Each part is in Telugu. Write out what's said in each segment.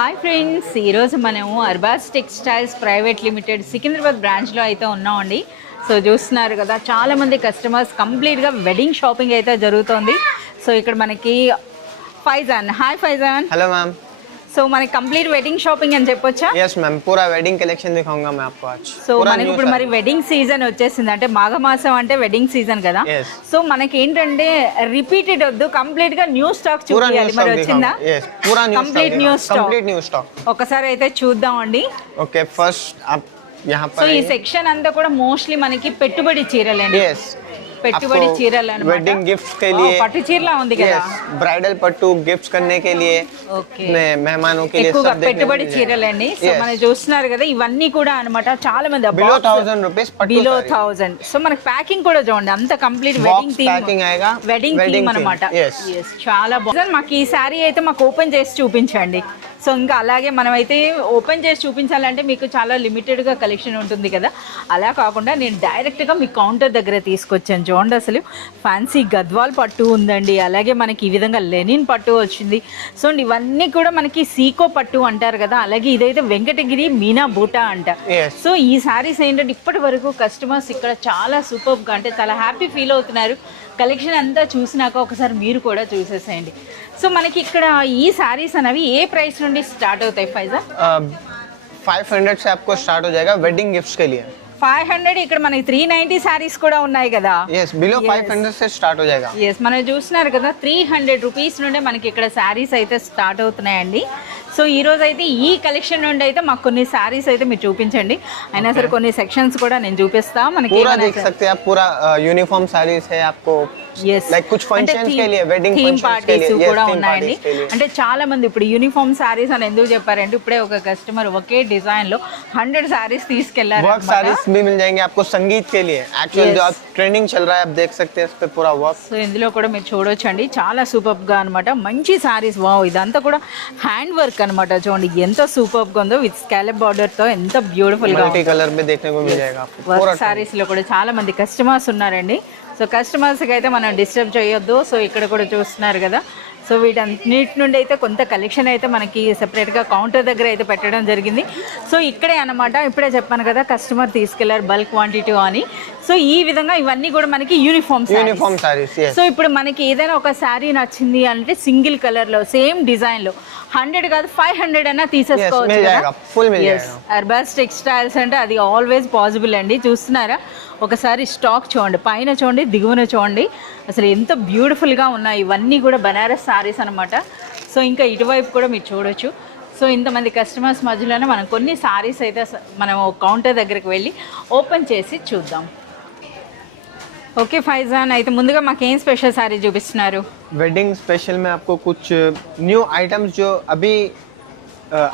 హాయ్ ఫ్రెండ్స్, ఈరోజు మనము Arbaz textiles private limited Secunderabad బ్రాంచ్లో అయితే ఉన్నామండి. సో చూస్తున్నారు కదా, చాలామంది కస్టమర్స్ కంప్లీట్గా వెడ్డింగ్ షాపింగ్ అయితే జరుగుతుంది. సో ఇక్కడ మనకి Faizan. Hi Faizan. Hello ma'am. So మనకి కంప్లీట్ వెడ్డింగ్ షాపింగ్ అని చెప్పొచ్చా? यस मैम, पूरा वेडिंग कलेक्शन दिखाऊंगा मैं आपको आज. సో మనకి ఇప్పుడు మరి వెడ్డింగ్ సీజన్ వచ్చేసింది, అంటే మాఘమాసం అంటే వెడ్డింగ్ సీజన్ కదా. సో మనకి ఏంటంటే రిపీటెడ్ వద్దు, కంప్లీట్ గా న్యూ స్టాక్ చూపించాలి. మరి వచ్చిందా? కంప్లీట్ న్యూ స్టాక్ ఒకసారి అయితే చూద్దాం అండి. ఓకే, ఫస్ట్ आप यहाँ पर. సో ఈ సెక్షన్ అంతా కూడా మోస్ట్లీ మనకి పెట్టుబడి చీరలండి. यस, పెట్టుబడి చీరలు అన్నమాట. वेडिंग गिफ्ट्स के लिए పట్టు చీరలా ఉంది కదా. ब्राइडल पट्टू गिफ्ट्स करने के लिए, ఓకే, मेहमानों के लिए ఎక్కువగా सब పెట్టుబడి చీరలండి. సో మనం చూస్తున్నారు కదా, ఇవన్నీ కూడా అన్నమాట. చాలా మంది बिलो 1000 रुपीस पट्टू, బిలో 1000. సో మనకి ప్యాకింగ్ కూడా చూడండి, అంత కంప్లీట్ వెడ్డింగ్ థీమ్, पैकिंग आएगा. వెడ్డింగ్ థీమ్ అన్నమాట. చాలా బాగుంది. మాకు ఈ సారీ అయితే మాకు ఓపెన్ చేసి చూపించండి. సో ఇంకా అలాగే మనమైతే ఓపెన్ చేసి చూపించాలంటే మీకు చాలా లిమిటెడ్గా కలెక్షన్ ఉంటుంది కదా, అలా కాకుండా నేను డైరెక్ట్గా మీ కౌంటర్ దగ్గర తీసుకొచ్చాను. చూడండి, అసలు ఫ్యాన్సీ గద్వాల్ పట్టు ఉందండి, అలాగే మనకి ఈ విధంగా లెనిన్ పట్టు వచ్చింది. సో ఇవన్నీ కూడా మనకి సీకో పట్టు అంటారు కదా, అలాగే ఇదైతే వెంకటగిరి మీనా బూటా అంట. సో ఈ సారీస్ ఏంటంటే ఇప్పటి వరకు కస్టమర్స్ ఇక్కడ చాలా సూపర్గా, అంటే చాలా హ్యాపీ ఫీల్ అవుతున్నారు. కలెక్షన్ అంతా చూసినాక ఒకసారి మీరు కూడా చూసేసేయండి. సో మనకి ఇక్కడ ఈ సారీస్ అనేవి ఏ ప్రైస్ నుండి స్టార్ట్ అవుతాయి ఫైజా? 500 से आपको स्टार्ट हो जाएगा वेडिंग गिफ्ट्स के लिए. 500. ఇక్కడ మనకి 390 సారీస్ కూడా ఉన్నాయి కదా. यस, बिलो 500 से स्टार्ट हो जाएगा. ఎస్, మనం చూస్తున్నారు కదా, 300 రూపీస్ నుండి మనకి ఇక్కడ సారీస్ అయితే స్టార్ట్ అవుతున్నాయండి. సో ఈ రోజు అయితే ఈ కలెక్షన్ నుండి అయితే మాకు కొన్ని సారీస్ అయితే మీరు చూపించండి. అయినా సరే కొన్ని సెక్షన్స్ కూడా నేను చూపిస్తా. మనకి पूरा देख सकते हैं आप, पूरा यूनिफॉर्म साड़ीज है आपको. లైక్ कुछ फंक्शंस के लिए, वेडिंग థీమ్ फंक्शंस के పార్టీస్ लिए కూడా ఉన్నాయండి. అంటే చాలా మంది ఇప్పుడు యూనిఫామ్ సారీస్ అని ఎందుకు చెప్పారంటే, ఇప్పుడే ఒక కస్టమర్ ఒకే డిజైన్ లో 100 సారీస్ తీసుకెళ్లారు. वर्क साड़ीज भी मिल जाएंगे आपको संगीत के लिए. एक्चुअली जो ट्रेंडिंग चल रहा है आप देख सकते हैं, इस पे पूरा वर्क. సో ఇందులో కూడా మీరు చూడొచ్చండి, చాలా సూపర్ గా అన్నమాట. మంచి సారీస్. వావ్, ఇదంతా కూడా హ్యాండ్ వర్క్ అన్నమాట. చూడండి ఎంత సూపర్ గా ఉందో, విత్ స్కాలప్ బార్డర్ తో ఎంత బ్యూటిఫుల్ గా. मल्टी कलर में देखने को मिल जाएगा आपको. వర్క్ సారీస్ లో కూడా చాలా మంది కస్టమర్స్ ఉన్నారండి. సో కస్టమర్స్కి అయితే మనం డిస్టర్బ్ చేయొద్దు. సో ఇక్కడ కూడా చూస్తున్నారు కదా. సో వీటన్నిటి నుండి అయితే కొంత కలెక్షన్ అయితే మనకి సెపరేట్గా కౌంటర్ దగ్గర అయితే పెట్టడం జరిగింది. సో ఇక్కడే అన్నమాట, ఇప్పుడే చెప్పాను కదా, కస్టమర్ తీసుకెళ్లారు బల్క్ క్వాంటిటీ అని. సో ఈ విధంగా ఇవన్నీ కూడా మనకి యూనిఫామ్ సారీస్. సో ఇప్పుడు మనకి ఏదైనా ఒక శారీ నచ్చింది అంటే సింగిల్ కలర్ లో సేమ్ డిజైన్ లో 100 కాదు 500 అయినా తీసేసుకోవచ్చు. అర్బాస్ టెక్స్టైల్స్ అంటే అది ఆల్వేస్ పాసిబుల్ అండి. చూస్తున్నారా, ఒకసారి స్టాక్ చూడండి, పైన చూడండి, దిగువన చూడండి, అసలు ఎంత బ్యూటిఫుల్గా ఉన్నాయి. ఇవన్నీ కూడా బనారస్ సారీస్ అనమాట. సో ఇంకా ఇటువైపు కూడా మీరు చూడొచ్చు. సో ఇంతమంది కస్టమర్స్ మధ్యలోనే మనం కొన్ని సారీస్ అయితే మనం కౌంటర్ దగ్గరికి వెళ్ళి ఓపెన్ చేసి చూద్దాం. ఓకే ఫైజాన్, అయితే ముందుగా మాకు ఏం స్పెషల్ సారీ చూపిస్తున్నారు? वेडिंग स्पेशल में आपको कुछ न्यू आइटम्स जो अभी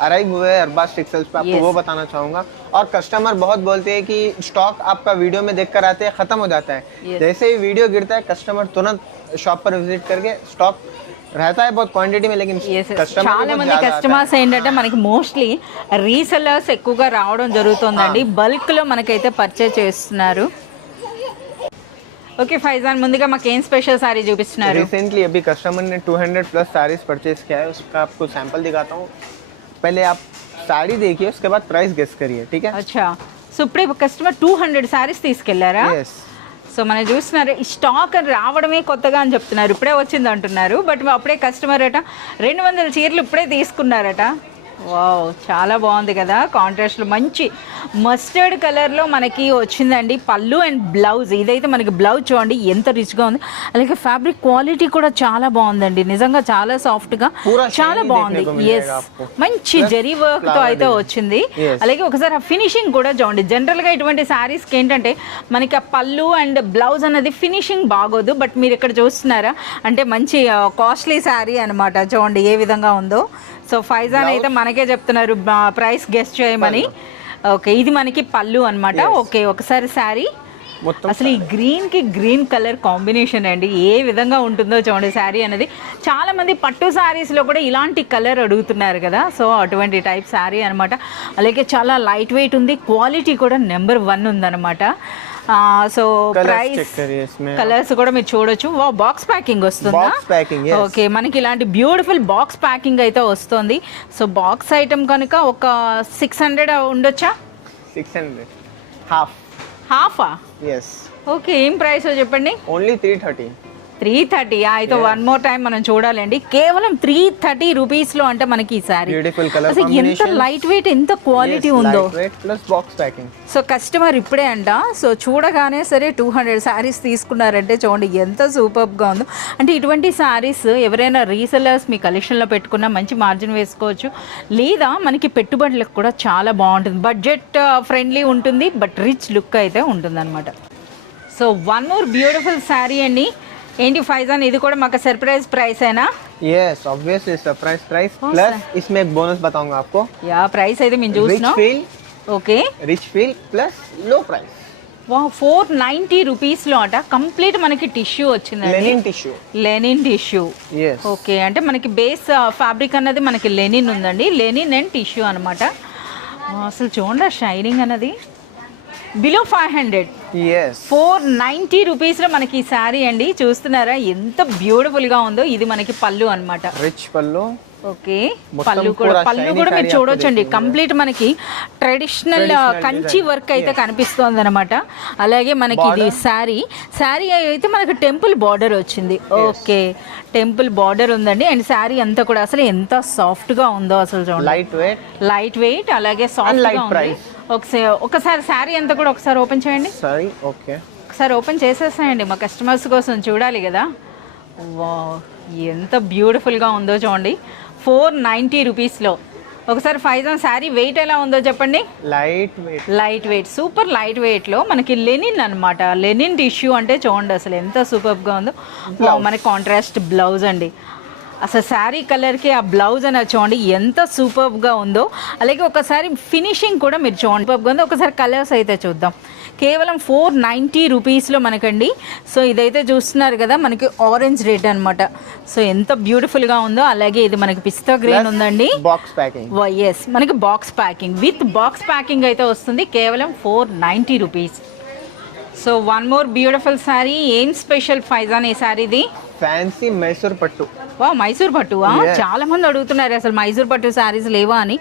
अराइव हुए हैं अरबाज टेक्सटाइल्स पे, आपको वो बताना चाहूँगा. और कस्टमर बहुत बोलते हैं कि स्टॉक आपका वीडियो में देख कर आते हैं, ख़त्म हो जाता है. जैसे ही वीडियो गिरता है कस्टमर तुरंत शॉप पर विजिट करके स्टॉक रहता है बहुत क्वांटिटी में. लेकिन చాలా మంది కస్టమర్స్ ఏంటంటే మనకి మోస్ట్లీ రీసెల్లర్స్ ఎక్కువగా రావడం జరుగుతుందండి. బల్క్ లో మనకైతే పర్చేజ్ చేస్తున్నారు. ఓకే ఫైజాన్, ముందుగా మాకు ఏం స్పెషల్ సారీ చూపిస్తున్నారు? रिसेंटली अभी कस्टमर ने 200 प्लस साड़ीज परचेज किया है, उसका आपको सैंपल दिखाता हूँ. पहले आप साड़ी देखिए, उसके बाद प्राइस गेस करिए, ठीक है? అచ్చా, సో ఇప్పుడే కస్టమర్ 200 సారీస్ తీసుకెళ్లారా? Yes. సో మనం చూస్తున్నారు, ఈ స్టాక్ అని రావడమే కొత్తగా అని చెప్తున్నారు, ఇప్పుడే వచ్చింది అంటున్నారు. బట్ అప్పుడే కస్టమర్ అట 200 చీరలు ఇప్పుడే తీసుకున్నారట. వావ్, చాలా బాగుంది కదా. కాంట్రాస్ట్లో మంచి మస్టర్డ్ కలర్లో మనకి వచ్చిందండి పళ్ళు అండ్ బ్లౌజ్. ఇదైతే మనకి బ్లౌజ్ చూడండి ఎంత రిచ్గా ఉంది, అలాగే ఫ్యాబ్రిక్ క్వాలిటీ కూడా చాలా బాగుందండి, నిజంగా చాలా సాఫ్ట్గా చాలా బాగుంది. ఎస్, మంచి జరీ వర్క్తో అయితే వచ్చింది. అలాగే ఒకసారి ఆ ఫినిషింగ్ కూడా చూడండి. జనరల్గా ఇటువంటి శారీస్కి ఏంటంటే మనకి ఆ పళ్ళు అండ్ బ్లౌజ్ అనేది ఫినిషింగ్ బాగోదు. బట్ మీరు ఇక్కడ చూస్తున్నారా, అంటే మంచి కాస్ట్లీ శారీ అనమాట. చూడండి ఏ విధంగా ఉందో. సో ఫైజాన్ అయితే మనకే చెప్తున్నారు ప్రైస్ గెస్ట్ చేయమని. ఓకే, ఇది మనకి పళ్ళు అనమాట. ఓకే, ఒకసారి శారీ అసలు ఈ గ్రీన్ కి గ్రీన్ కలర్ కాంబినేషన్ అండి, ఏ విధంగా ఉంటుందో చూడండి శారీ అనేది. చాలా మంది పట్టు శారీస్ లో కూడా ఇలాంటి కలర్ అడుగుతున్నారు కదా. సో అటువంటి టైప్ శారీ అనమాట. అలాగే చాలా లైట్ వెయిట్ ఉంది, క్వాలిటీ కూడా నెంబర్ 1 ఉందన్నమాట. సో Colours ప్రైస్ check करिए इसमें। కలర్స్ కూడా మీరు చూడొచ్చు. బాక్స్ ప్యాకింగ్ వస్తుందా? Box packing, yes. ఓకే, మనకి ఇలాంటి బ్యూటిఫుల్ బాక్స్ ప్యాకింగ్ అయితే వస్తుంది. సో బాక్స్ ఐటమ్ కనుక ఒక 600 ఉండొచ్చా? 600 half. హాఫా? Yes. ఓకే, ఏం ప్రైస్ చెప్పండి? Only 330. 330. అయితే వన్ మోర్ టైం మనం చూడాలండి. కేవలం 330 రూపీస్లో అంటే మనకి ఈ సారీ Beautiful color అసలు ఎంత combination. లైట్ వెయిట్, ఎంత క్వాలిటీ ఉందో. Lightweight plus box packing. So customer ఇప్పుడే అంట, సో చూడగానే సరే 200 శారీస్ తీసుకున్నారంటే చూడండి ఎంత సూపర్గా ఉందో. అంటే ఇటువంటి శారీస్ ఎవరైనా రీసెలర్స్ మీ కలెక్షన్లో పెట్టుకున్నా మంచి మార్జిన్ వేసుకోవచ్చు, లేదా మనకి పెట్టుబడులకు కూడా చాలా బాగుంటుంది. బడ్జెట్ ఫ్రెండ్లీ ఉంటుంది, బట్ రిచ్ లుక్ అయితే ఉంటుంది అనమాట. So one more beautiful sari అండి. ఏంటి ఫైజాన్, ఇది కూడా మాకు సర్ప్రైజ్ ప్రైస్ అయినా? Yes, obviously surprise price. Plus इसमें एक bonus बताऊंगा आपको. యా, ప్రైస్ అయితే మేము Rich చూసినాం. feel, okay, rich feel plus low price. వా 490 రూపీస్లో అట కంప్లీట్ మనకి టిష్యూ వచ్చిందండి. Linen tissue. Linen tissue. Yes. Okay, అంటే మనకి బేస్ ఫ్యాబ్రిక్ అన్నది మనకి లెనిన్ ఉందండి, లెనిన్ అండ్ టిష్యూ అనమాట. అసలు చూడండి షైనింగ్ అన్నది. బిలో 500. Yes. 490 రూపీస్లో మనకి ఈ శారీ అండి. చూస్తున్నారా ఎంత బ్యూటిఫుల్గా ఉందో. ఇది మనకి పళ్ళు అనమాట. Rich pallu. ఓకే, మొత్తం పళ్ళు పూరా పళ్ళు shiny కూడా మీరు saree చూడొచ్చండి. आपको కంప్లీట్ మనకి ట్రెడిషనల్ కంచి వర్క్ అయితే కనిపిస్తోంది అనమాట. అలాగే మనకి ఇది శారీ అయితే మనకి టెంపుల్ బార్డర్ వచ్చింది. ఓకే, టెంపుల్ బార్డర్ ఉందండి. అండ్ శారీ అంతా కూడా అసలు ఎంత సాఫ్ట్ గా ఉందో అసలు చూడండి. Lightweight. లైట్ వెయిట్, అలాగే సాఫ్ట్ గా ఉంది. ఒకసారి శారీ అంతా కూడా ఒకసారి ఓపెన్ చేయండి. Sorry. Okay. ఒకసారి ఓపెన్ చేసేసాయండి, మా కస్టమర్స్ కోసం చూడాలి కదా. వావ్, ఎంత బ్యూటిఫుల్గా ఉందో చూడండి. 490 రూపీస్లో. ఒకసారి ఫైజాన్ శారీ వెయిట్ ఎలా ఉందో చెప్పండి. Lightweight. Light weight, super light వెయిట్లో మనకి లెనిన్ అనమాట. లెనిన్ టిష్యూ అంటే చూడండి అసలు ఎంత సూపర్గా ఉందో. మనకి కాంట్రాస్ట్ బ్లౌజ్ అండి. అసలు శారీ కలర్కి ఆ బ్లౌజ్ అనేది చూడండి ఎంత సూపర్గా ఉందో. అలాగే ఒకసారి ఫినిషింగ్ కూడా మీరు చూడండి సూపర్గా ఉందో. ఒకసారి కలర్స్ అయితే చూద్దాం. కేవలం 490 రూపీస్లో మనకండి. సో ఇదైతే చూస్తున్నారు కదా మనకి ఆరెంజ్ రెడ్ అనమాట. సో ఎంత బ్యూటిఫుల్గా ఉందో. అలాగే ఇది మనకి పిస్తా గ్రీన్ ఉందండి. Box packing. ఎస్, మనకి box packing with box packing అయితే వస్తుంది. కేవలం 490 rupees. So one more beautiful sari. ఏం స్పెషల్ ఫైజాన్ ఈ శారీది? ఫ్యాన్సీ మైసూర్ పట్టు. వా, మైసూర్ పట్టువా? చాలా మంది అడుగుతున్నారు అసలు మైసూర్ పట్టు శారీస్ లేవా అని.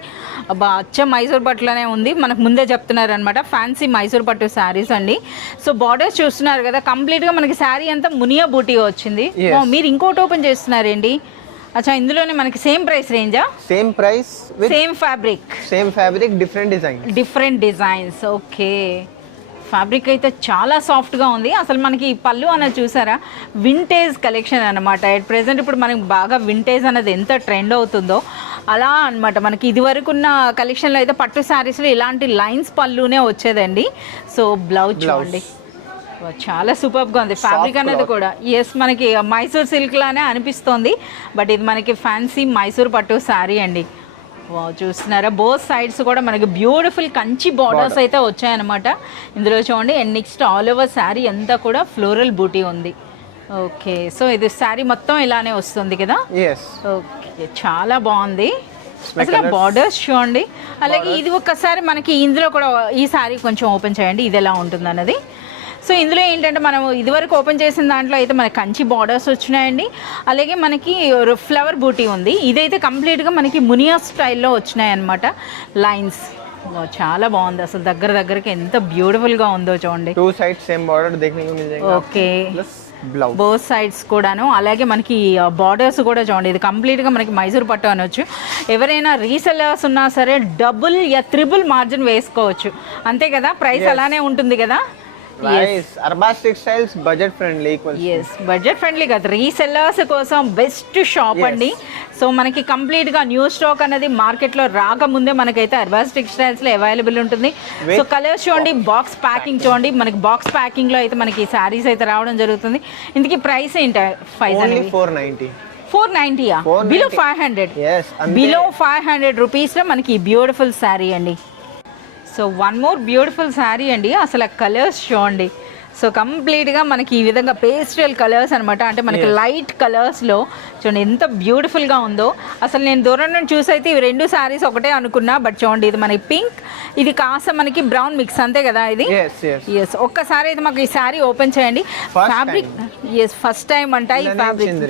అబ్బా, అచ్చం మైసూర్ పట్టులోనే ఉంది. మనకు ముందే చెప్తున్నారు అనమాట. ఫ్యాన్సీ మైసూర్ పట్టు శారీస్ అండి. సో బార్డర్స్ చూస్తున్నారు కదా, కంప్లీట్గా మనకి శారీ అంతా మునియా బూటీ వచ్చింది. మీరు ఇంకోటి ఓపెన్ చేస్తున్నారేంటి? అచ్చా, ఇందులోనే మనకి సేమ్ ప్రైస్ రేంజా? Same price, same fabric, different designs. Okay, fabric అయితే చాలా సాఫ్ట్గా ఉంది. అసలు మనకి పళ్ళు అనేది చూసారా, వింటేజ్ కలెక్షన్ అనమాట. ఎట్ ప్రెజెంట్ ఇప్పుడు మనకి బాగా వింటేజ్ అనేది ఎంత ట్రెండ్ అవుతుందో అలా అనమాట. మనకి ఇదివరకు ఉన్న కలెక్షన్లో అయితే పట్టు శారీస్లో ఇలాంటి లైన్స్ పళ్ళునే వచ్చేదండి. సో బ్లౌజ్ చూడండి, చాలా సూపర్గా ఉంది. ఫ్యాబ్రిక్ అనేది కూడా ఎస్ మనకి మైసూర్ సిల్క్ లానే అనిపిస్తోంది, బట్ ఇది మనకి ఫ్యాన్సీ మైసూర్ పట్టు శారీ అండి. చూస్తున్నారా, బోత్ సైడ్స్ కూడా మనకి బ్యూటిఫుల్ కంచి బార్డర్స్ అయితే వచ్చాయన్నమాట. ఇందులో చూడండి. And next all over sari అంతా కూడా ఫ్లోరల్ బూటీ ఉంది. ఓకే, సో ఇది శారీ మొత్తం ఇలానే వస్తుంది కదా. ఓకే, చాలా బాగుంది. అసలు బార్డర్స్ చూడండి. అలాగే ఇది ఒక్కసారి మనకి ఇందులో కూడా ఈ శారీ కొంచెం ఓపెన్ చేయండి, ఇది ఎలా ఉంటుంది అన్నది. సో ఇందులో ఏంటంటే మనం ఇదివరకు ఓపెన్ చేసిన దాంట్లో అయితే మనకి కంచి బార్డర్స్ వచ్చినాయండి. అలాగే మనకి ఫ్లవర్ బూటీ ఉంది. ఇదైతే కంప్లీట్గా మనకి మునియా స్టైల్లో వచ్చినాయి అన్నమాట లైన్స్. చాలా బాగుంది అసలు. దగ్గరకి ఎంత బ్యూటిఫుల్గా ఉందో చూడండి. టూ సైడ్స్ సేమ్ బార్డర్ देखने को मिल जाएगा. ఓకే, బోత్ సైడ్స్ కూడాను. అలాగే మనకి బార్డర్స్ కూడా చూడండి. ఇది కంప్లీట్గా మనకి మైసూర్ పట్టు అనొచ్చు. ఎవరైనా రీసెలర్స్ ఉన్నా సరే డబుల్ యా త్రిబుల్ మార్జిన్ వేసుకోవచ్చు, అంతే కదా. ప్రైస్ అలానే ఉంటుంది కదా. Arbaz textiles budget friendly. Budget friendly కదా, రీసెల్లర్స్ కోసం బెస్ట్ షాప్ అండి. సో మనకి కంప్లీట్గా న్యూ స్టాక్ అనేది మార్కెట్లో రాకముందే మనకైతే అర్బాస్ టెక్స్టైల్స్లో అవైలబుల్ ఉంటుంది. సో కలర్స్ చూడండి, బాక్స్ ప్యాకింగ్ చూడండి. మనకి బాక్స్ ప్యాకింగ్లో అయితే మనకి శారీస్ అయితే రావడం జరుగుతుంది. ఇందుకే ప్రైస్ ఏంటి? 490. బిలో 500. బిలో 500 రూపీస్లో మనకి బ్యూటిఫుల్ శారీ అండి. So one more beautiful sari అండి. అసలు కలర్స్ చూడండి, సో కంప్లీట్గా మనకి ఈ విధంగా పేస్టల్ కలర్స్ అనమాట, అంటే మనకి లైట్ కలర్స్లో చూడండి ఎంత బ్యూటిఫుల్గా ఉందో. అసలు నేను దూరం నుండి చూసి అయితే ఇవి 2 శారీస్ ఒకటే అనుకున్నా, బట్ చూడండి ఇది మనకి పింక్, ఇది కాస్త మనకి బ్రౌన్ మిక్స్ అంతే కదా ఇది. ఎస్, ఒక్కసారి అయితే మాకు ఈ శారీ ఓపెన్ చేయండి. ఫ్యాబ్రిక్ ఎస్ ఫస్ట్ టైం అంట ఈ ఫ్యాబ్రిక్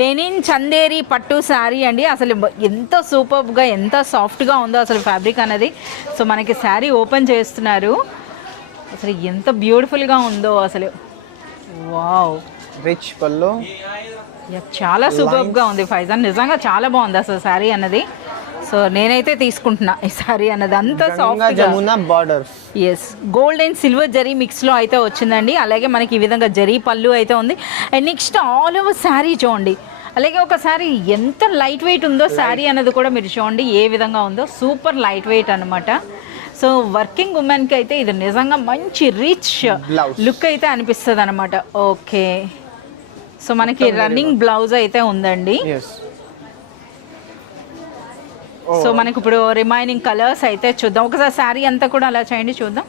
లెనిన్ చందేరి పట్టు శారీ అండి. అసలు ఎంత సూపర్గా ఎంత సాఫ్ట్గా ఉందో అసలు ఫ్యాబ్రిక్ అనేది. సో మనకి శారీ ఓపెన్ చేస్తున్నారు, అసలు ఎంత బ్యూటిఫుల్గా ఉందో అసలు. వావ్, రిచ్ పల్లో, చాలా సూపర్గా ఉంది ఫైజాన్, నిజంగా చాలా బాగుంది అసలు శారీ అన్నది. సో నేనైతే తీసుకుంటున్నా ఈ శారీ అన్నది, అంత సాఫ్ట్గా. Yes, gold and silver zari మిక్స్లో అయితే వచ్చిందండి. అలాగే మనకి ఈ విధంగా జరీ పళ్ళు అయితే ఉంది. And next all over sari చూడండి, అలాగే ఒకసారి ఎంత లైట్ వెయిట్ ఉందో శారీ అన్నది కూడా మీరు చూడండి ఏ విధంగా ఉందో. సూపర్ లైట్ వెయిట్ అనమాట. సో వర్కింగ్ ఉమెన్కి అయితే ఇది నిజంగా మంచి రిచ్ లుక్ అయితే అనిపిస్తుంది అనమాట. ఓకే, సో మనకి రన్నింగ్ బ్లౌజ్ అయితే ఉందండి. సో మనకి ఇప్పుడు రిమైనింగ్ కలర్స్ అయితే చూద్దాం. ఒకసారి శారీ అంతా కూడా అలా చేయండి చూద్దాం.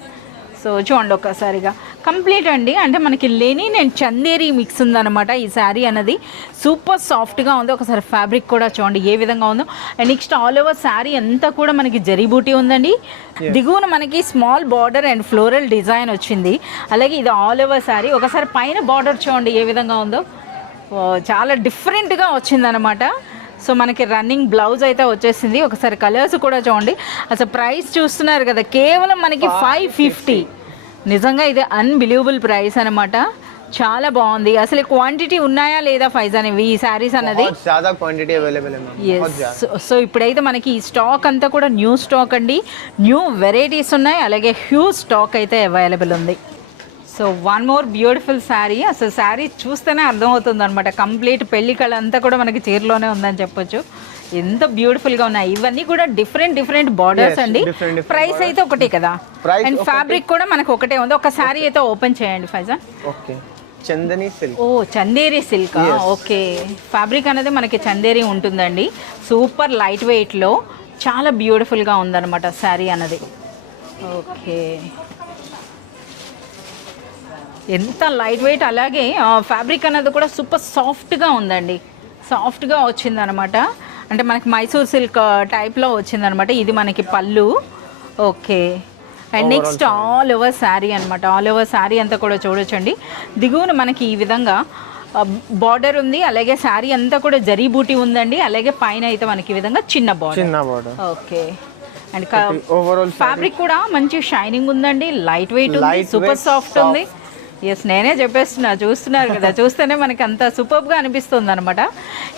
సో చూడండి ఒక్కసారిగా కంప్లీట్ అండి, అంటే మనకి లెనిన్ అండ్ చందేరి మిక్స్ ఉందన్నమాట ఈ శారీ అన్నది. సూపర్ సాఫ్ట్గా ఉంది. ఒకసారి ఫ్యాబ్రిక్ కూడా చూడండి ఏ విధంగా ఉందో. And next all over sari అంతా కూడా మనకి జరీ బూటీ ఉందండి. దిగువన మనకి small border and floral design వచ్చింది. అలాగే ఇది ఆల్ ఓవర్ శారీ. ఒకసారి పైన బార్డర్ చూడండి ఏ విధంగా ఉందో, చాలా డిఫరెంట్గా వచ్చిందనమాట. సో మనకి రన్నింగ్ బ్లౌజ్ అయితే వచ్చేసింది. ఒకసారి కలర్స్ కూడా చూడండి. అసలు ప్రైస్ చూస్తున్నారు కదా, కేవలం మనకి 550. నిజంగా ఇది అన్బిలీవబుల్ ప్రైస్ అనమాట. చాలా బాగుంది. అసలు క్వాంటిటీ ఉన్నాయా లేదా ఫైజాన్ ఇవి ఈ శారీస్ అన్నది? సో ఇప్పుడైతే మనకి ఈ స్టాక్ అంతా కూడా న్యూ స్టాక్ అండి, న్యూ వెరైటీస్ ఉన్నాయి, అలాగే హ్యూజ్ స్టాక్ అయితే అవైలబుల్ ఉంది. So one more beautiful sari. అసలు శారీ చూస్తేనే అర్థమవుతుంది అనమాట, కంప్లీట్ పెళ్లి కళ అంతా కూడా మనకి చీరలోనే ఉందని చెప్పొచ్చు. ఎంత బ్యూటిఫుల్గా ఉన్నాయి. ఇవన్నీ కూడా డిఫరెంట్ బార్డర్స్ అండి. ప్రైస్ అయితే ఒకటే కదా, అండ్ ఫ్యాబ్రిక్ కూడా మనకు ఒకటే ఉంది. ఒక శారీ అయితే ఓపెన్ చేయండి ఫైజాన్. చందేరి సిల్క్. ఓ చందేరి సిల్క్. ఓకే, ఫ్యాబ్రిక్ అనేది మనకి చందేరి ఉంటుందండి. సూపర్ లైట్ వెయిట్లో చాలా బ్యూటిఫుల్గా ఉందన్నమాట శారీ అన్నది. ఓకే, ఎంత లైట్ వెయిట్, అలాగే ఫ్యాబ్రిక్ అన్నది కూడా సూపర్ సాఫ్ట్గా ఉందండి. సాఫ్ట్గా వచ్చిందనమాట, అంటే మనకి మైసూర్ సిల్క్ టైప్లో వచ్చిందనమాట. ఇది మనకి పళ్ళు. Okay, and next all over sari అనమాట. ఆల్ ఓవర్ శారీ అంతా కూడా చూడొచ్చండి. దిగువన మనకి ఈ విధంగా బార్డర్ ఉంది, అలాగే శారీ అంతా కూడా జరీ బూటీ ఉందండి. అలాగే పైన అయితే మనకి ఈ విధంగా చిన్న border. Okay, and overall fabric కూడా మంచి షైనింగ్ ఉందండి, లైట్ వెయిట్ ఉంది, సూపర్ సాఫ్ట్ ఉంది. ఎస్, నేనే చెప్పేస్తున్నా, చూస్తున్నారు కదా, చూస్తేనే మనకి అంత సూపర్గా అనిపిస్తుంది అనమాట.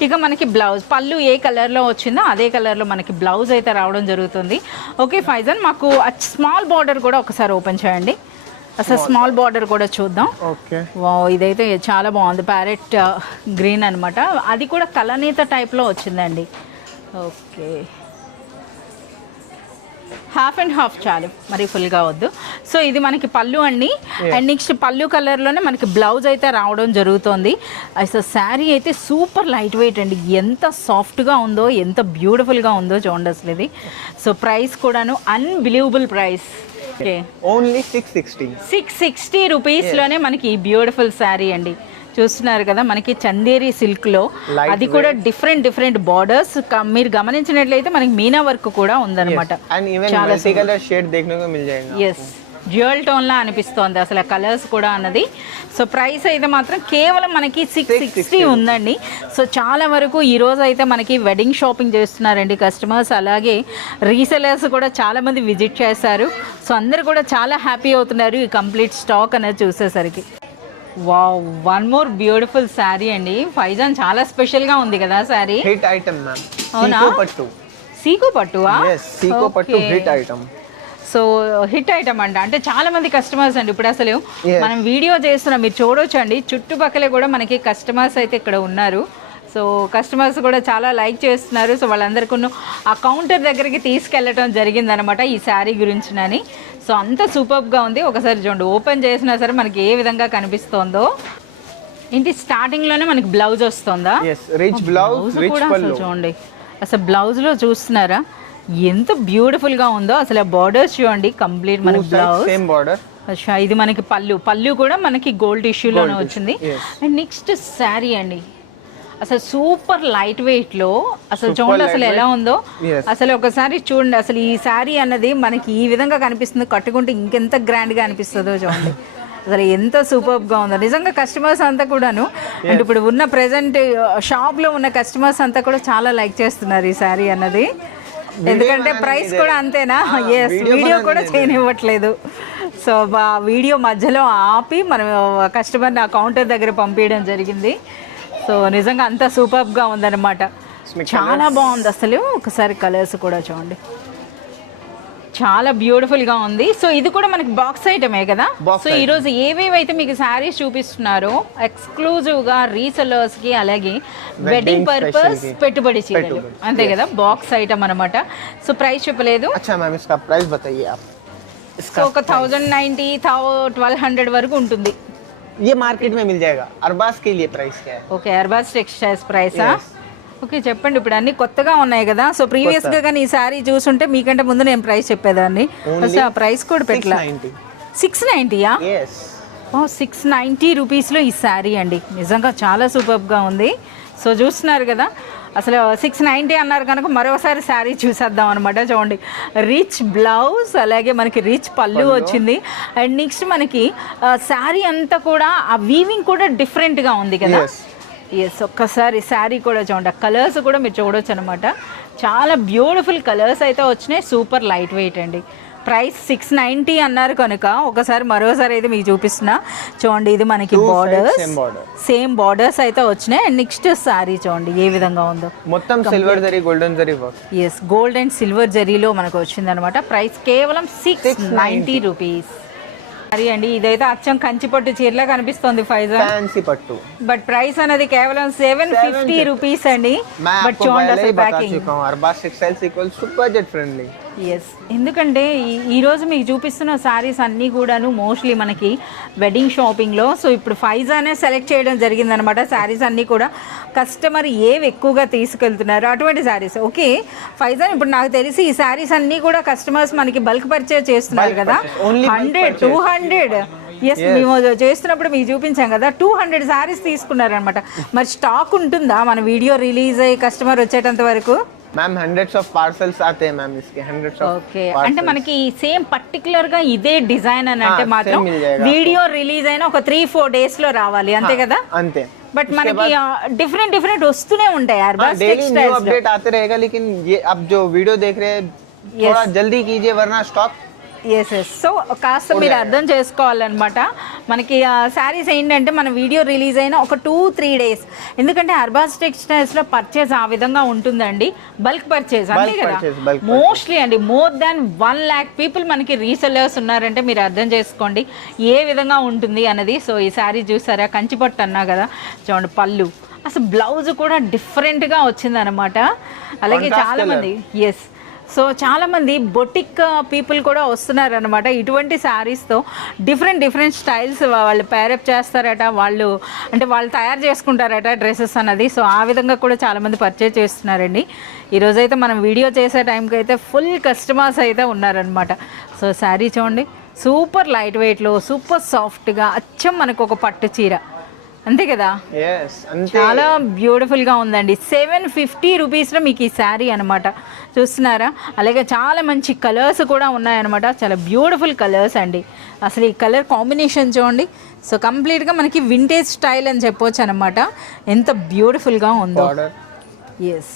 ఇక మనకి బ్లౌజ్ పళ్ళు ఏ కలర్లో వచ్చిందో అదే కలర్లో మనకి బ్లౌజ్ అయితే రావడం జరుగుతుంది. ఓకే ఫైజాన్, మాకు స్మాల్ బార్డర్ కూడా ఒకసారి ఓపెన్ చేయండి. అసలు స్మాల్ బార్డర్ కూడా చూద్దాం. వావ్, ఇదైతే చాలా బాగుంది. ప్యారెట్ గ్రీన్ అనమాట, అది కూడా కలనేత టైప్లో వచ్చిందండి. ఓకే, హాఫ్ అండ్ హాఫ్ చాలు, మరి ఫుల్గా వద్దు. సో ఇది మనకి పళ్ళు అండి. అండ్ నెక్స్ట్ పళ్ళు కలర్లోనే మనకి బ్లౌజ్ అయితే రావడం జరుగుతుంది. అసలు శారీ అయితే సూపర్ లైట్ వెయిట్ అండి, ఎంత సాఫ్ట్గా ఉందో, ఎంత బ్యూటిఫుల్గా ఉందో చూడండి అసలు ఇది. సో ప్రైస్ కూడాను అన్బిలీవబుల్ ప్రైస్. ఓన్లీ 660 రూపీస్లోనే మనకి ఈ బ్యూటిఫుల్ శారీ అండి. చూస్తున్నారు కదా, మనకి చందేరి సిల్క్లో అది కూడా డిఫరెంట్ బార్డర్స్. మీరు గమనించినట్లయితే మనకి మీనా వర్క్ కూడా ఉందన్నమాట. ఎస్, డ్యూయల్ టోన్ లా అనిపిస్తోంది అసలు కలర్స్ కూడా అన్నది. సో ప్రైస్ అయితే మాత్రం కేవలం మనకి 660 ఉందండి. సో చాలా వరకు ఈరోజు అయితే మనకి వెడ్డింగ్ షాపింగ్ చేస్తున్నారండి కస్టమర్స్, అలాగే రీసెలర్స్ కూడా చాలామంది విజిట్ చేశారు. సో అందరు కూడా చాలా హ్యాపీ అవుతున్నారు ఈ కంప్లీట్ స్టాక్ అనేది చూసేసరికి. Wow, one more beautiful sari అండి. ఫైజాన్ చాలా స్పెషల్ గా ఉంది కదా శారీ. Hit item ma'am. అవునా, సీకో పట్టువా? yes, సీకో పట్టు hit item. So hit item అంటే చాలా మంది కస్టమర్స్ అండి. ఇప్పుడు అసలు మనం వీడియో చేస్తున్నాం, మీరు చూడొచ్చు అండి, చుట్టుపక్కలే కూడా మనకి కస్టమర్స్ అయితే ఇక్కడ ఉన్నారు. సో కస్టమర్స్ కూడా చాలా లైక్ చేస్తున్నారు. సో వాళ్ళందరికీ ఆ కౌంటర్ దగ్గరికి తీసుకెళ్ళటం జరిగిందనమాట ఈ శారీ గురించినని. సో అంత సూపర్గా ఉంది. ఒకసారి చూడండి, ఓపెన్ చేసినా సరే మనకి ఏ విధంగా కనిపిస్తోందో. ఇంటి స్టార్టింగ్లోనే మనకి బ్లౌజ్ వస్తుందా? రిచ్ బ్లౌజ్ కూడా అసలు చూడండి, అసలు బ్లౌజ్లో చూస్తున్నారా ఎంత బ్యూటిఫుల్గా ఉందో. అసలు బార్డర్స్ చూడండి, కంప్లీట్ మనకి బ్లౌజ్ సేమ్ బార్డర్. అచ్చా, ఇది మనకి పళ్ళు కూడా మనకి గోల్డ్ టిష్యూలోనే వచ్చింది. అండ్ నెక్స్ట్ శారీ అండి, అసలు సూపర్ లైట్ వెయిట్ లో, అసలు చూడండి అసలు ఎలా ఉందో. అసలు ఒకసారి చూడండి, అసలు ఈ శారీ అన్నది మనకి ఈ విధంగా కనిపిస్తుంది, కట్టుకుంటే ఇంకెంత గ్రాండ్ గా అనిపిస్తుందో చూడండి. అసలు ఎంత సూపర్ గా ఉందో నిజంగా. కస్టమర్స్ అంతా కూడాను, అండ్ ఇప్పుడు ఉన్న ప్రెసెంట్ షాప్ లో ఉన్న కస్టమర్స్ అంతా కూడా చాలా లైక్ చేస్తున్నారు ఈ శారీ అన్నది. ఎందుకంటే ప్రైస్ కూడా అంతేనా, ఎస్, వీడియో కూడా చేయనివ్వట్లేదు. సో వీడియో మధ్యలో ఆపి మనం కస్టమర్ని ఆ కౌంటర్ దగ్గర పంపించడం జరిగింది. సో నిజంగా అంత సూపర్గా ఉందన్నమాట, చాలా బాగుంది అసలు. ఒకసారి కలర్స్ కూడా చూడండి, చాలా బ్యూటిఫుల్గా ఉంది. సో ఇది కూడా మనకి బాక్స్ ఐటమే కదా. సో ఈరోజు ఏవేవైతే మీకు శారీస్ చూపిస్తున్నారో ఎక్స్క్లూజివ్గా రీసెలర్స్కి, అలాగే వెడ్డింగ్ పర్పస్ పెట్టుబడి చీరలు, అంతే కదా, బాక్స్ ఐటమ్ అనమాట. సో ప్రైస్ చెప్పలేదు. సో ఒక 1090, 1200 వరకు ఉంటుంది. ये मार्केट में मिल जाएगा. अरबाज के लिए प्राइस क्या है? ఓకే, అర్బాస్ టెక్స్టైల్స్ ప్రైసా? ఓకే చెప్పండి. ఇప్పుడు అన్ని కొత్తగా ఉన్నాయి కదా, సో ప్రీవియస్ గా కానీ ఈ సారీ చూసుంటే మీకంటే ముందు నేను ప్రైస్ చెప్పేదాన్ని. అసలు ఆ ప్రైస్ కూడా పెట్టలా. 690యా? 690 రూపీస్లో ఈ శారీ అండి, నిజంగా చాలా సూపర్గా ఉంది. సో చూస్తున్నారు కదా, అసలు 690 అన్నారు కనుక మరోసారి శారీ చూసేద్దాం అనమాట. చూడండి, రిచ్ బ్లౌజ్, అలాగే మనకి రిచ్ పళ్ళు వచ్చింది. అండ్ నెక్స్ట్ మనకి శారీ అంతా కూడా ఆ వీవింగ్ కూడా డిఫరెంట్గా ఉంది కదా. ఎస్, ఒక్కసారి శారీ కూడా చూడండి, కలర్స్ కూడా మీరు చూడొచ్చు అనమాట. చాలా బ్యూటిఫుల్ కలర్స్ అయితే వచ్చినాయి, సూపర్ లైట్ వెయిట్ అండి. ప్రైస్ 690 అన్నారు కనుక ఒకసారి మరోసారి అయితే మీకు చూపిస్తున్నా. చూడండి, ఇది మనకి బార్డర్స్, సేమ్ బార్డర్స్ అయితే వచ్చినాయి. అండ్ నెక్స్ట్ సారీ చూడండి ఏ విధంగా ఉందో, మొత్తం silver zari, golden zari work. Yes, gold and silver జరీలో మనకు వచ్చింది అనమాట. ప్రైస్ కేవలం 690 రూపీస్. సరే అండి, ఇదైతే అచ్చం కంచిపట్టు చీరలా కనిపిస్తుంది ఫైజా, ఫ్యాన్సీ పట్టు. బట్ ప్రైస్ అనేది కేవలం 750 రూపీస్ అండి. బట్ చూడండి అసలు packing. Arbaaz textiles equals to budget friendly. Yes, ఎందుకంటే ఈరోజు మీకు చూపిస్తున్న శారీస్ అన్నీ కూడాను మోస్ట్లీ మనకి వెడ్డింగ్ షాపింగ్లో. సో ఇప్పుడు ఫైజానే సెలెక్ట్ చేయడం జరిగిందనమాట. శారీస్ అన్నీ కూడా కస్టమర్ ఏవి ఎక్కువగా తీసుకెళ్తున్నారు అటువంటి శారీస్. ఓకే ఫైజాన్, ఇప్పుడు నాకు తెలిసి ఈ శారీస్ అన్నీ కూడా కస్టమర్స్ మనకి బల్క్ పర్చేజ్ చేస్తున్నారు కదా, 100, 200. ఎస్, మేము చేస్తున్నప్పుడు మీకు చూపించాం కదా, 200 శారీస్ తీసుకున్నారనమాట. మరి స్టాక్ ఉంటుందా మన వీడియో రిలీజ్ అయ్యి కస్టమర్ వచ్చేటంత వరకు? मैम हंड्रेड्स ऑफ पार्सल्स आते हैं मैम, इसके हंड्रेड्स ऑफ. ఓకే, అంటే మనకి సేమ్ పర్టికులర్ గా ఇదే డిజైన్ అని అంటే మాత్రం వీడియో రిలీజ్ అయిన ఒక 3-4 డేస్ లో రావాలి, అంతే కదా? అంతే. బట్ మనకి డిఫరెంట్ వస్తూనే ఉంటాయి. అర్బాస్ టెక్స్టైల్స్ अपडेट आते रहेगा, लेकिन ये अब जो वीडियो देख रहे हैं थोड़ा जल्दी कीजिए वरना स्टॉक. ఎస్ ఎస్, సో కాస్త మీరు అర్థం చేసుకోవాలన్నమాట. మనకి శారీస్ ఏంటంటే మన వీడియో రిలీజ్ అయిన ఒక 2-3 డేస్, ఎందుకంటే అర్బాస్ టెక్స్టైల్స్లో పర్చేజ్ ఆ విధంగా ఉంటుందండి, బల్క్ పర్చేజ్ అంతే కదా. మోస్ట్లీ అండి మోర్ దాన్ 1 lakh పీపుల్ మనకి రీసెలర్స్ ఉన్నారంటే మీరు అర్థం చేసుకోండి ఏ విధంగా ఉంటుంది అన్నది. సో ఈ శారీ చూసారా, కంచిపట్టు అన్నా కదా, చూడండి పళ్ళు, అసలు బ్లౌజ్ కూడా డిఫరెంట్గా వచ్చిందనమాట. అలాగే చాలామంది ఎస్, సో చాలామంది బొటిక్ పీపుల్ కూడా వస్తున్నారనమాట ఇటువంటి శారీస్తో. డిఫరెంట్ స్టైల్స్ వాళ్ళు పేరప్ చేస్తారట, వాళ్ళు తయారు చేసుకుంటారట డ్రెస్సెస్ అన్నది. సో ఆ విధంగా కూడా చాలామంది పర్చేజ్ చేస్తున్నారండి. ఈరోజైతే మనం వీడియో చేసే టైంకి అయితే ఫుల్ కస్టమర్స్ అయితే ఉన్నారనమాట. సో శారీ చూడండి, సూపర్ లైట్ వెయిట్లో, సూపర్ సాఫ్ట్గా, అచ్చం మనకు ఒక పట్టు చీర, అంతే కదా. చాలా బ్యూటిఫుల్గా ఉందండి. 750 రూపీస్లో మీకు ఈ శారీ అనమాట, చూస్తున్నారా. అలాగే చాలా మంచి కలర్స్ కూడా ఉన్నాయన్నమాట, చాలా బ్యూటిఫుల్ కలర్స్ అండి. అసలు ఈ కలర్ కాంబినేషన్ చూడండి, సో కంప్లీట్గా మనకి వింటేజ్ స్టైల్ అని చెప్పొచ్చు అనమాట. ఎంత బ్యూటిఫుల్గా ఉందో. ఎస్,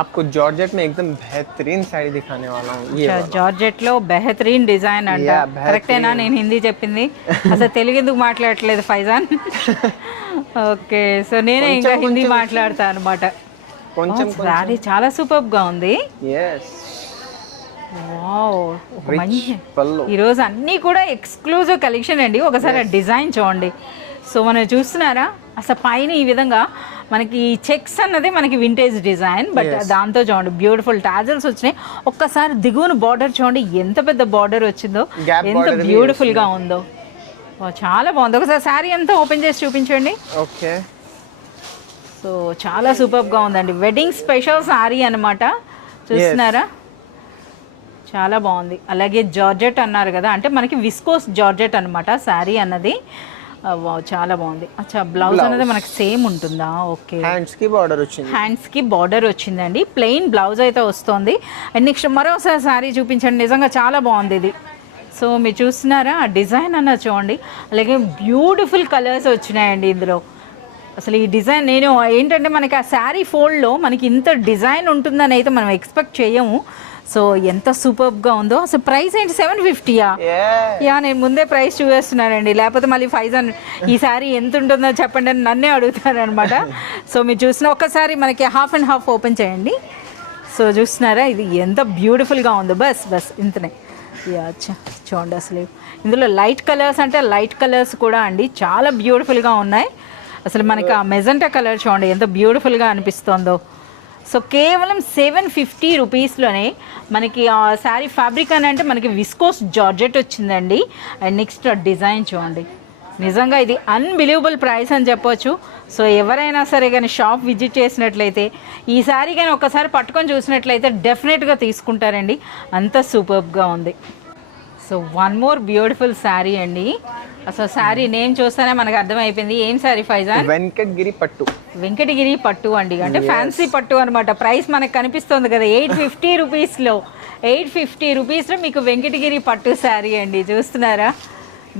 आपको जॉर्जेट में एकदम बेहतरीन साड़ी दिखाने वाला हूँ. ये జార్జెట్ లో బెహతరీన్ డిజైన్ అంట, కరెక్టేనా? నేను హిందీ చెప్పింది, అసలు తెలుగు ఎందుకు మాట్లాడట్లేదు ఫైజాన్? ఓకే, సో నేనే ఇంకా హిందీ మాట్లాడతా అనమాట. సారీ చాలా సూపర్ గా ఉంది. ఈరోజు అన్నీ కూడా ఎక్స్క్లూజివ్ కలెక్షన్ అండి. ఒకసారి డిజైన్ చూడండి. సో మనం చూస్తున్నారా, అసలు పైన ఈ విధంగా మనకి చెక్స్ అన్నది మనకి వింటేజ్ డిజైన్, బట్ దాంతో చూడండి బ్యూటిఫుల్ టాజల్స్ వచ్చినాయి. ఒక్కసారి దిగువన బార్డర్ చూడండి, ఎంత పెద్ద బార్డర్ వచ్చిందో, ఎంత బ్యూటిఫుల్ గా ఉందో. చాలా బాగుంది. ఒకసారి శారీ అంతా ఓపెన్ చేసి చూపించండి. ఓకే, సో చాలా సూపర్ గా ఉందండి. వెడ్డింగ్ స్పెషల్ శారీ అనమాట, చూస్తున్నారా. చాలా బాగుంది. అలాగే జార్జెట్ అన్నారు కదా, అంటే మనకి విస్కోస్ జార్జెట్ అన్నమాట శారీ అన్నది. వావ్ చాలా బాగుంది. అచ్చా బ్లౌజ్ అనేది మనకి సేమ్ ఉంటుందా? ఓకే. హ్యాండ్స్ కి బార్డర్ వచ్చింది. హ్యాండ్స్ కి బార్డర్ వచ్చిందండి. ప్లెయిన్ బ్లౌజ్ అయితే వస్తుంది. అండ్ నెక్స్ట్ మరోసారి శారీ చూపించండి. నిజంగా చాలా బాగుంది ఇది. సో మీరు చూస్తున్నారా ఆ డిజైన్ అన్నది చూడండి. అలాగే బ్యూటిఫుల్ కలర్స్ వచ్చినాయండి ఇందులో. అసలు ఈ డిజైన్ నేను ఏంటంటే మనకి ఆ శారీ ఫోల్డ్లో మనకి ఇంత డిజైన్ ఉంటుందని అయితే మనం ఎక్స్పెక్ట్ చేయము. సో ఎంత సూపర్గా ఉందో. అసలు ప్రైస్ ఏంటి? 750యా? యా, నేను ముందే ప్రైస్ చూపిస్తున్నానండి, లేకపోతే మళ్ళీ 500 ఈ శారీ ఎంత ఉంటుందో చెప్పండి అని నన్నే అడుగుతారనమాట. సో మీరు చూసిన ఒక్కసారి మనకి హాఫ్ అండ్ హాఫ్ ఓపెన్ చేయండి. సో చూస్తున్నారా ఇది ఎంత బ్యూటిఫుల్గా ఉందో. బస్ ఇంతనే. యా చూడండి అసలు ఇందులో లైట్ కలర్స్ అంటే లైట్ కలర్స్ కూడా అండి చాలా బ్యూటిఫుల్గా ఉన్నాయి. అసలు మనకి ఆ మెజెంటా కలర్ చూడండి ఎంత బ్యూటిఫుల్గా అనిపిస్తుందో. సో కేవలం 750 రూపీస్లోనే మనకి ఆ శారీ ఫ్యాబ్రిక్ అని అంటే మనకి విస్కోస్ జార్జెట్ వచ్చిందండి. అండ్ నెక్స్ట్ డిజైన్ చూడండి. నిజంగా ఇది అన్బిలీవబుల్ ప్రైస్ అని చెప్పొచ్చు. సో ఎవరైనా సరే కానీ షాప్ విజిట్ చేసినట్లయితే ఈ శారీ కానీ ఒక్కసారి పట్టుకొని చూసినట్లయితే డెఫినెట్గా తీసుకుంటారండి, అంత సూపర్గా ఉంది. So one more beautiful sari అండి. అసలు శారీ నేమ్ చూస్తేనే మనకు అర్థమైపోయింది ఏం శారీ ఫైజాన్. వెంకటగిరి పట్టు. వెంకటగిరి పట్టు అండి, అంటే ఫ్యాన్సీ పట్టు అనమాట. ప్రైస్ మనకు కనిపిస్తుంది కదా 850 రూపీస్లో. 850 రూపీస్లో మీకు వెంకటగిరి పట్టు శారీ అండి. చూస్తున్నారా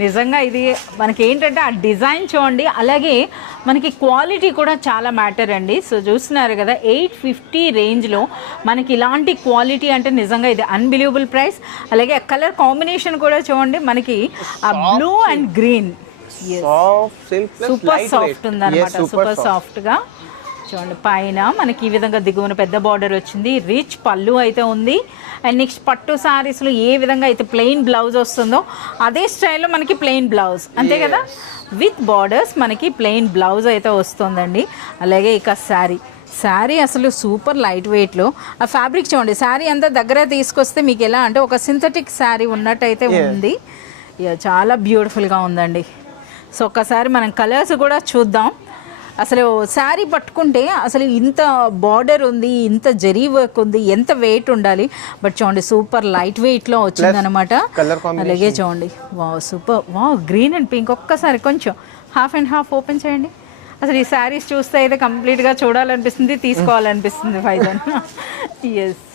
నిజంగా ఇది మనకి ఏంటంటే ఆ డిజైన్ చూడండి, అలాగే మనకి క్వాలిటీ కూడా చాలా మ్యాటర్ అండి. సో చూస్తున్నారు కదా 850 రేంజ్లో మనకి ఇలాంటి క్వాలిటీ అంటే నిజంగా ఇది అన్బిలీవబుల్ ప్రైస్. అలాగే కలర్ కాంబినేషన్ కూడా చూడండి మనకి ఆ blue and green super soft ఉందన్నమాట. సూపర్ సాఫ్ట్గా చూడండి. పైన మనకి ఈ విధంగా దిగువన పెద్ద బార్డర్ వచ్చింది. రిచ్ పళ్ళు అయితే ఉంది. అండ్ నెక్స్ట్ పట్టు శారీస్లో ఏ విధంగా అయితే ప్లెయిన్ బ్లౌజ్ వస్తుందో అదే స్టైల్లో మనకి ప్లెయిన్ బ్లౌజ్ అంతే కదా, విత్ బార్డర్స్ మనకి ప్లెయిన్ బ్లౌజ్ అయితే వస్తుందండి. అలాగే ఇక శారీ అసలు సూపర్ లైట్ వెయిట్లో ఆ ఫ్యాబ్రిక్ చూడండి. శారీ అంతా దగ్గర తీసుకొస్తే మీకు ఎలా అంటే ఒక సింథటిక్ శారీ ఉన్నట్టయితే ఉంది. చాలా బ్యూటిఫుల్గా ఉందండి. సో ఒక్కసారి మనం కలర్స్ కూడా చూద్దాం. అసలు శారీ పట్టుకుంటే అసలు ఇంత బార్డర్ ఉంది, ఇంత జరీ వర్క్ ఉంది, ఎంత వెయిట్ ఉండాలి. బట్ చూడండి సూపర్ లైట్ వెయిట్లో వచ్చిందనమాట. అలాగే చూడండి wow super. Wow green and pink. ఒక్కసారి కొంచెం హాఫ్ అండ్ హాఫ్ ఓపెన్ చేయండి. అసలు ఈ శారీస్ చూస్తే అయితే కంప్లీట్గా చూడాలనిపిస్తుంది, తీసుకోవాలనిపిస్తుంది ఫైజాన్. ఎస్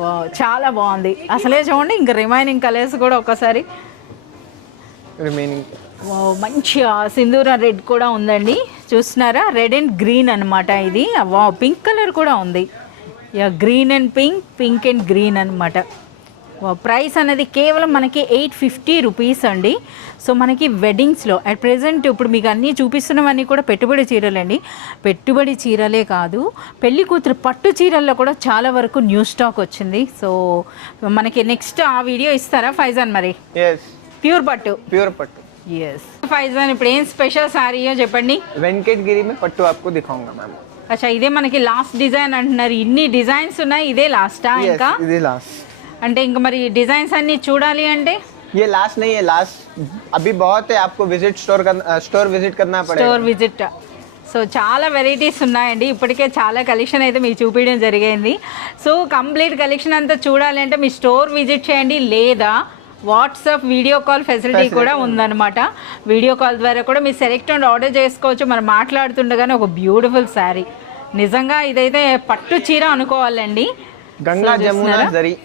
వావ్ చాలా బాగుంది. అసలే చూడండి ఇంకా రిమైనింగ్ కలర్స్ కూడా ఒక్కసారి. మంచి సింధూర రెడ్ కూడా ఉందండి. చూస్తున్నారా రెడ్ అండ్ గ్రీన్ అనమాట ఇది. వావ్ పింక్ కలర్ కూడా ఉంది. Green and pink and green అనమాట. ప్రైస్ అనేది కేవలం మనకి 850 రూపీస్ అండి. సో మనకి వెడ్డింగ్స్లో అట్ ప్రెజెంట్ ఇప్పుడు మీకు అన్నీ చూపిస్తున్నవన్నీ కూడా పెట్టుబడి చీరలండి. పెట్టుబడి చీరలే కాదు, పెళ్లి కూతురు పట్టు చీరల్లో కూడా చాలా వరకు న్యూ స్టాక్ వచ్చింది. సో మనకి నెక్స్ట్ ఆ వీడియో ఇస్తారా ఫైజాన్? మరి ప్యూర్ పట్టు. यस ఫైజాన్ ఇప్పుడు ఏం స్పెషల్ సారీయో చెప్పండి. వెంకటగిరి में పట్టు आपको दिखाऊंगा मैम. అచ్చా ఇదే మనకి లాస్ట్ డిజైన్ అంటున్నారు. ఇన్ని డిజైన్స్ ఉన్నాయి, ఇదే లాస్టా? ఇంకా ఇదే లాస్ట్ అంటే ఇంకా మరి డిజైన్స్ అన్ని చూడాలి అంటే ये लास्ट नहीं है, लास्ट अभी बहुत है, आपको विजिट स्टोर विजिट करना पड़ेगा. Store visit. సో చాలా వెరైటీస్ ఉన్నాయండి. ఇప్పటికే చాలా కలెక్షన్ అయితే మీకు చూపించడం జరిగింది. సో కంప్లీట్ కలెక్షన్ అంతా చూడాలి అంటే మీ స్టోర్ విజిట్ చేయండి, లేదా వాట్సాప్ వీడియో కాల్ ఫెసిలిటీ కూడా ఉందన్నమాట. వీడియో కాల్ ద్వారా కూడా మీరు సెలెక్ట్ అండ్ ఆర్డర్ చేసుకోవచ్చు. మనం మాట్లాడుతుండగానే ఒక బ్యూటిఫుల్ శారీ. నిజంగా ఇదైతే పట్టు చీర అనుకోవాలండి. గంగా జమున జరీ.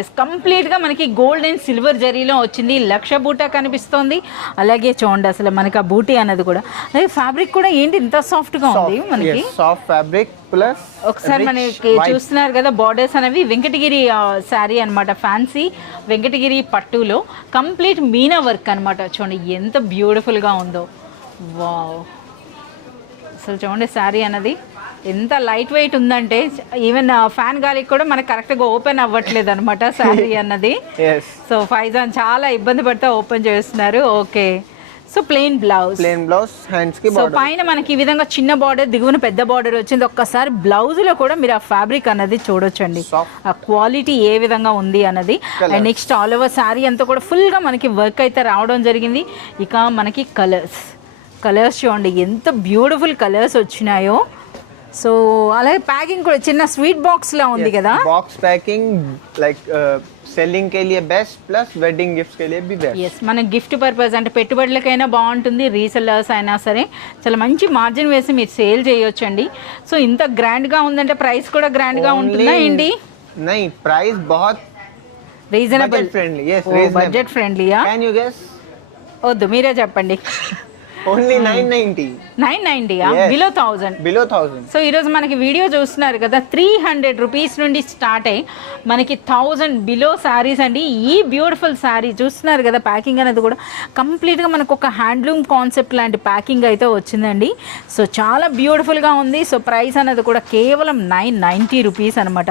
ఎస్ కంప్లీట్గా మనకి గోల్డ్ అండ్ సిల్వర్ జరీలో వచ్చింది. లక్ష బూటా కనిపిస్తోంది. అలాగే చూడండి అసలు మనకి ఆ బూటీ అన్నది కూడా. అలాగే ఫ్యాబ్రిక్ కూడా ఏంటి ఇంత సాఫ్ట్గా ఉంది మనకి. సాఫ్ట్ ఫ్యాబ్రిక్ ప్లస్ ఒకసారి మనకి చూస్తున్నారు కదా బార్డర్స్ అనేవి వెంకటగిరి శారీ అనమాట. ఫ్యాన్సీ వెంకటగిరి పట్టులో కంప్లీట్ మీనా వర్క్ అనమాట. చూడండి ఎంత బ్యూటిఫుల్గా ఉందో. వావ్ అసలు చూడండి శారీ అన్నది ఎంత లైట్ వెయిట్ ఉందంటే ఈవెన్ ఫ్యాన్ గాలికి కూడా మనకు కరెక్ట్గా ఓపెన్ అవ్వట్లేదు అనమాట శారీ అన్నది. సో ఫైజాన్ చాలా ఇబ్బంది పడితే ఓపెన్ చేస్తున్నారు. Okay so plain blouse hands కి. సో పైన మనకి ఈ విధంగా చిన్న బార్డర్, దిగువన పెద్ద బార్డర్ వచ్చింది. ఒక్కసారి బ్లౌజ్ లో కూడా మీరు ఆ ఫ్యాబ్రిక్ అన్నది చూడొచ్చండి, ఆ క్వాలిటీ ఏ విధంగా ఉంది అన్నది. And next all over sari అంతా కూడా ఫుల్ గా మనకి వర్క్ అయితే రావడం జరిగింది. ఇక మనకి కలర్స్ చూడండి ఎంత బ్యూటిఫుల్ కలర్స్ వచ్చినాయో. సో అలాగే ప్యాకింగ్ కూడా చిన్న స్వీట్ బాక్స్లా ఉంది కదా. बॉक्स पैकिंग लाइक सेलिंग के लिए बेस्ट प्लस वेडिंग गिफ्ट्स के लिए भी बेस्ट. ఎస్ మన గిఫ్ట్ పర్పస్ అంటే పెట్టుబడులకైనా బాగుంటుంది, రీసెల్లర్స్ అయినా సరే చాలా మంచి మార్జిన్ వేసి మీరు సేల్ చేయొచ్చండి. సో ఇంత గ్రాండ్గా ఉందంటే ప్రైస్ కూడా గ్రాండ్గా ఉంటుందా ఏంటి? नहीं प्राइस बहुत రీజనబుల్, फ्रेंडली. यस బడ్జెట్ ఫ్రెండ్లీయా? Can you guess? వద్దు మీరే చెప్పండి. ओनली 990. 990 బిలో 1000. बिलो 1000. సో ఈరోజు మనకి వీడియో చూస్తున్నారు కదా, 300 రూపీస్ నుండి స్టార్ట్ అయ్యి మనకి 1000 బిలో శారీస్ అండి. ఈ బ్యూటిఫుల్ శారీ చూస్తున్నారు కదా, ప్యాకింగ్ అనేది కూడా కంప్లీట్గా మనకు ఒక హ్యాండ్లూమ్ కాన్సెప్ట్ లాంటి ప్యాకింగ్ అయితే వచ్చిందండి. సో చాలా బ్యూటిఫుల్గా ఉంది. సో ప్రైస్ అనేది కూడా కేవలం 990 రూపీస్ అనమాట.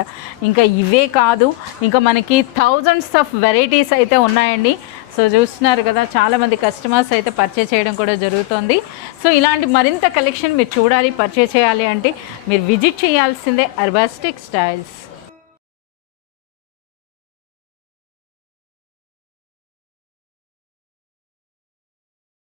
ఇంకా ఇవే కాదు, ఇంకా మనకి థౌజండ్స్ ఆఫ్ వెరైటీస్ అయితే ఉన్నాయండి. సో చూస్తున్నారు కదా, చాలామంది కస్టమర్స్ అయితే పర్చేస్ చేయడం కూడా జరుగుతుంది. సో ఇలాంటి మరింత కలెక్షన్ మీరు చూడాలి, పర్చేస్ చేయాలి అంటే మీరు విజిట్ చేయాల్సిందే అర్బాస్ టెక్స్టైల్స్.